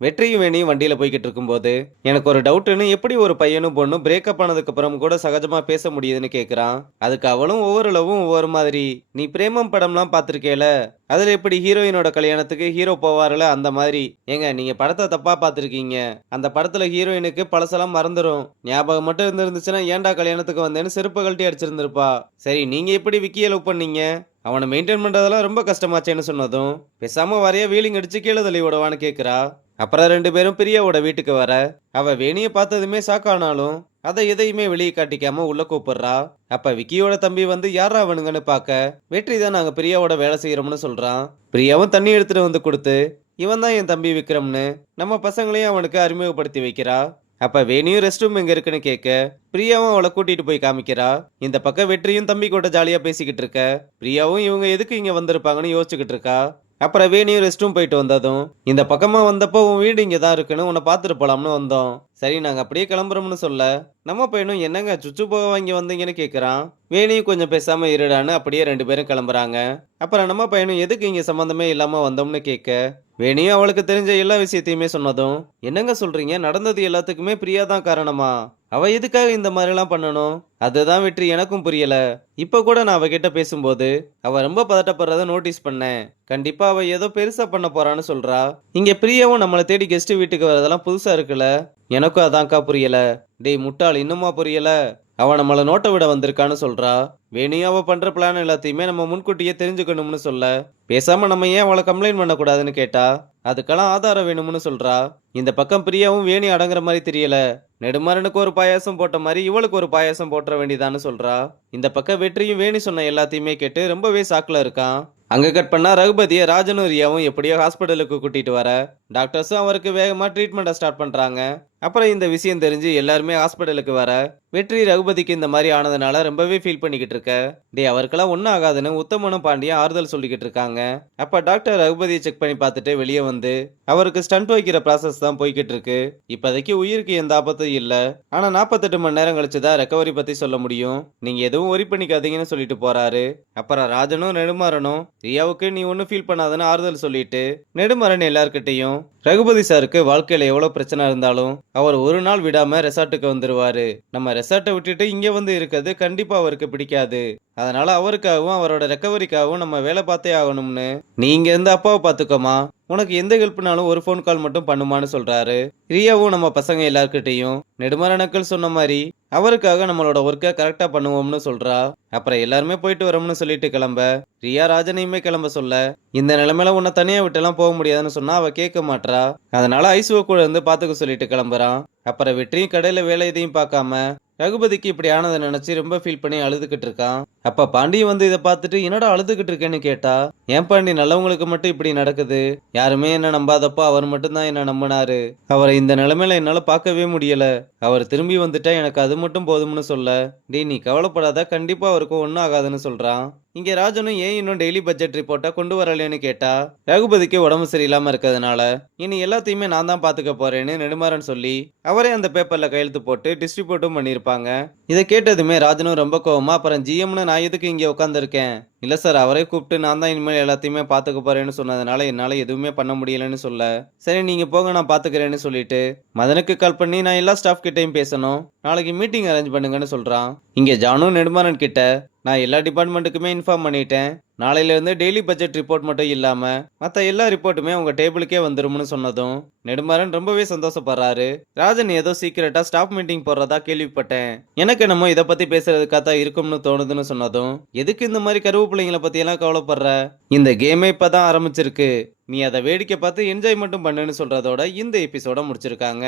வெற்றியும் வேணியும் வண்டியில போய்கிட்டு இருக்கும்போது, எனக்கு ஒரு டவுட்டுன்னு எப்படி ஒரு பையனும் பொண்ணும் பிரேக்கப் ஆனதுக்கு அப்புறம் கூட சகஜமா பேச முடியுதுன்னு கேட்குறான். அதுக்கு அவளும் ஒவ்வொரு லவ்வும் ஒவ்வொரு மாதிரி. நீ பிரேமம் படம்லாம் பார்த்துருக்கேல, அதுல எப்படி ஹீரோயினோட கல்யாணத்துக்கு ஹீரோ போவாருல அந்த மாதிரி. ஏங்க நீங்க படத்த தப்பா பார்த்துருக்கீங்க. அந்த படத்துல ஹீரோயினுக்கு பழசெல்லாம் மறந்துரும். ஞாபகம் மட்டும் இருந்துச்சுன்னா ஏன்டா கல்யாணத்துக்கு வந்தேன்னு செருப்பு கழட்டி அடிச்சிருந்திருப்பா. சரி நீங்க எப்படி விக்கிய லவ் பண்ணீங்க? அவனை மெயின்டைன் பண்றதெல்லாம் ரொம்ப கஷ்டமாச்சேன்னு சொன்னதும், பேசாம வரைய வீலிங் அடிச்சு கீழே தள்ளி விடவான்னு கேட்குறா. அப்புறம் 2 பேரும் பிரியாவோட வீட்டுக்கு வர, அவ வேணிய பார்த்ததுமே ஷாக் ஆனாலும், அத எதையுமே வெளிய காட்டிக்காம உள்ள கூப்பிடுறா. அப்ப விக்கியோட தம்பி வந்து யாரா அவனுங்கன்னு பார்க்க, வெற்றி தான் நாங்க பிரியாவோட வேலை செய்யறோம்னு சொல்றான். பிரியாவும் தண்ணி எடுத்துட்டு வந்து கொடுத்து, இவன் தான் என் தம்பி விக்ரம்னு நம்ம பசங்களையும் அவனுக்கு அறிமுகப்படுத்தி வைக்கிறா. அப்ப வேணியும் ரெஸ்ட் ரூம் எங்க இருக்குன்னு கேட்க, பிரியாவும் அவளை கூட்டிட்டு போய் காமிக்கிறா. இந்த பக்கம் வெற்றியும் தம்பி கூட ஜாலியா பேசிக்கிட்டு இருக்க, பிரியாவும் இவங்க எதுக்கு இங்க வந்திருப்பாங்கன்னு யோசிச்சுக்கிட்டு இருக்கா. அப்புறம் வேணியும் ரெஸ்ட் ரூம் போயிட்டு வந்ததும், இந்த பக்கமா வந்தப்போ உன் வீடு இங்க தான் இருக்குன்னு உன்னை பார்த்துட்டு போலாம்னு வந்தோம். சரி நாங்க அப்படியே கிளம்புறோம்னு சொல்ல, நம்ம பையனும் என்னங்க சுச்சு போக வாங்கி வந்தீங்கன்னு கேட்குறான். வேணியும் கொஞ்சம் பேசாம இருடான்னு அப்படியே 2 பேரும் கிளம்புறாங்க. அப்புறம் நம்ம பையனும் எதுக்கு இங்க சம்மந்தமே இல்லாம வந்தோம்னு கேட்க, வேணியும் அவளுக்கு தெரிஞ்ச எல்லா விஷயத்தையுமே சொன்னதும், என்னங்க சொல்றீங்க, நடந்தது எல்லாத்துக்குமே பிரியா தான் காரணமா? அவ எதுக்காக இந்த மாதிரிலாம் பண்ணணும்? அதுதான் வெற்றி எனக்கும் புரியல. இப்ப கூட நான் அவகிட்ட பேசும்போது அவ ரொம்ப பதட்டப்படுறத நோட்டீஸ் பண்ணேன். கண்டிப்பா அவ ஏதோ பெருசா பண்ண போறான்னு சொல்றா. இங்க பிரியாவும் நம்மளை தேடி கெஸ்ட் வீட்டுக்கு வரதெல்லாம் புதுசா இருக்குல்ல. எனக்கும் அதான்க்கா புரியல. டேய் முட்டாள் இன்னுமா புரியல? அவ நம்மள நோட்ட விட வந்திருக்கான்னு சொல்றா. வேணியும் அவ பண்ற பிளான் எல்லாத்தையுமே நம்ம முன்கூட்டியே தெரிஞ்சுக்கணும்னு சொல்ல, பேசாம நம்ம ஏன் அவளை கம்ப்ளைண்ட் பண்ணக்கூடாதுன்னு கேட்டா, அதுக்கெல்லாம் ஆதாரம் வேணும்னு சொல்றா. இந்த பக்கம் பிரியாவும் வேணி அடங்குற மாதிரி தெரியல. நெடுமாறனுக்கு ஒரு பாயாசம் போட்ட மாதிரி இவளுக்கு ஒரு பாயாசம் போட்டுற வேண்டியதான்னு சொல்றா. இந்த பக்கம் வெற்றியும் வேணி சொன்ன எல்லாத்தையுமே கேட்டு ரொம்பவே சாக்குல இருக்கான். அங்க கட் பண்ணா ரகுபதியை ராஜனும் ரியாவும் எப்படியோ ஹாஸ்பிட்டலுக்கு கூட்டிட்டு வர, டாக்டர்ஸும் அவருக்கு வேகமா ட்ரீட்மெண்ட்டை ஸ்டார்ட் பண்றாங்க. அப்புறம் இந்த விஷயம் தெரிஞ்சு எல்லாருமே ஹாஸ்பிட்டலுக்கு வர, வெற்றி ரகுபதிக்கு இந்த மாதிரி ஆனதுனால ரொம்பவே ஃபீல் பண்ணிக்கிட்டு இருக்க. டேய் அவருக்கெல்லாம் ஒன்றும் ஆகாதுன்னு உத்தமனும் பாண்டியும் ஆறுதல் சொல்லிக்கிட்டு இருக்காங்க. அப்ப டாக்டர் ரகுபதியை செக் பண்ணி பார்த்துட்டு வெளியே வந்து, அவருக்கு ஸ்டண்ட் வைக்கிற ப்ராசஸ் தான் போய்கிட்டு இருக்கு. இப்போதைக்கு உயிருக்கு எந்த ஆபத்தும் இல்லை. ஆனா 48 மணி நேரம் கழிச்சு தான் ரெக்கவரி பத்தி சொல்ல முடியும். நீங்க எதுவும் ஒரி பண்ணிக்காதீங்கன்னு சொல்லிட்டு போறாரு. அப்புறம் ராஜனும் நெடுமாறனும் ரியாவுக்கு நீ ஒன்றும் ஃபீல் பண்ணாதுன்னு ஆறுதல் சொல்லிட்டு, நெடுமாறன் எல்லார்கிட்டையும் ரகுபதி சாருக்கு வாழ்க்கையில எவ்வளவு பிரச்சனை இருந்தாலும் அவர் ஒரு நாள் விடாம ரெசார்ட்டுக்கு வந்துருவாரு. நம்ம ரெசார்ட்டை விட்டுட்டு இங்க வந்து இருக்கிறது கண்டிப்பா அவருக்கு பிடிக்காது. அதனால அவருக்காகவும் அவரோட ரெக்கவரிக்காகவும் நம்ம வேலை பார்த்தே ஆகணும்னு, நீ இங்க இருந்து அப்பாவை பார்த்துக்கோமா, உனக்கு எந்த ஹெல்ப்னாலும் ஒரு ஃபோன் கால் மட்டும் பண்ணுமான்னு சொல்றாரு. ரியாவும் நம்ம பசங்க எல்லார்கிட்டையும் நெடுமாறனக்கள் சொன்ன மாதிரி அவருக்காக நம்மளோட ஒர்க்கை கரெக்டா பண்ணுவோம்னு சொல்றா. அப்புறம் எல்லாருமே போயிட்டு வரோம்னு சொல்லிட்டு கிளம்ப, ரியா ராஜனையுமே கிளம்ப சொல்ல, இந்த நிலைமையில உன்னை தனியா விட்டுலாம் போக முடியாதுன்னு சொன்னா அவ கேட்க மாட்றா. அதனால ஐசுவ கூட இருந்து பாத்துக்க சொல்லிட்டு கிளம்புறான். அப்புறம் வெற்றியும் கடையில வேலை எதையும் பார்க்காம ரகுபதிக்கு இப்படி ஆனதை நினைச்சு ரொம்ப ஃபீல் பண்ணி அழுதுகிட்டு இருக்கான். அப்ப பாண்டியன் வந்து இதை பார்த்துட்டு என்னடா அழுதுகிட்டு இருக்கேன்னு கேட்டா, ஏன் பாண்டி நல்லவங்களுக்கு மட்டும் இப்படி நடக்குது, யாருமே என்ன நம்பாதப்போ அவர் மட்டும்தான் என்ன நம்பினாரு. அவரை இந்த நிலைமையில என்னால பார்க்கவே முடியல. அவர் திரும்பி வந்துட்டா எனக்கு அது மட்டும் போதும்னு சொல்ல, டேய் நீ கவலைப்படாத, கண்டிப்பா அவருக்கு ஒன்றும் ஆகாதுன்னு சொல்றான். இங்க ராஜனும் ஏன் இன்னும் டெய்லி பட்ஜெட் ரிப்போர்ட்டா கொண்டு வரலன்னு கேட்டா, ரகுபதிக்கு உடம்பு சரியில்லாம இருக்கிறதுனால இனி எல்லாத்தையுமே நான் தான் பாத்துக்க போறேன்னு நெடுமாறன் சொல்லி அவரே அந்த பேப்பர்ல கையெழுத்து போட்டு டிஸ்ட்ரிபியூட்டும் பண்ணியிருப்பாங்க. இதை கேட்டதுமே ராஜனும் ரொம்ப கோவமா, அப்புறம் ஜிஎம்னு நான் எதுக்கு இங்க உட்காந்துருக்கேன், இல்ல சார் அவரே கூப்பிட்டு நான் தான் இனிமேல் எல்லாத்தையுமே பாத்துக்க போறேன்னு சொன்னதுனால என்னால எதுவுமே பண்ண முடியலன்னு சொல்ல, சரி நீங்க போங்க நான் பாத்துக்கிறேன்னு சொல்லிட்டு மதனுக்கு கால் பண்ணி நான் எல்லா ஸ்டாஃப் கிட்டையும் பேசணும், நாளைக்கு மீட்டிங் அரேஞ்ச் பண்ணுங்கன்னு சொல்றான். இங்க ஜானும் நெடுமாறன் கிட்ட, நான் எல்லா டிபார்ட்மெண்ட்டுக்குமே இன்ஃபார்ம் பண்ணிட்டேன், நாளையில இருந்து டெய்லி பட்ஜெட் ரிப்போர்ட் மட்டும் இல்லாம மற்ற எல்லா ரிப்போர்ட்டுமே உங்க டேபிளுக்கே வந்துரும்னு சொன்னதும் நெடுமாறன் ரொம்பவே சந்தோஷப்படுறாரு. ராஜன் ஏதோ சீக்கிரட்டா ஸ்டாஃப் மீட்டிங் போடுறதா கேள்விப்பட்டேன், எனக்கு என்னமோ இதை பத்தி பேசுறதுக்காக தான் இருக்கும்னு தோணுதுன்னு சொன்னதும், எதுக்கு இந்த மாதிரி கருவேப்பிள்ளைங்களை பத்தி எல்லாம் கவலைப்படுற, இந்த கேமே இப்பதான் ஆரம்பிச்சிருக்கு, நீ அதை வேடிக்கை பார்த்து என்ஜாய் மட்டும் பண்ணுன்னு சொல்றதோட இந்த எபிசோட முடிச்சிருக்காங்க.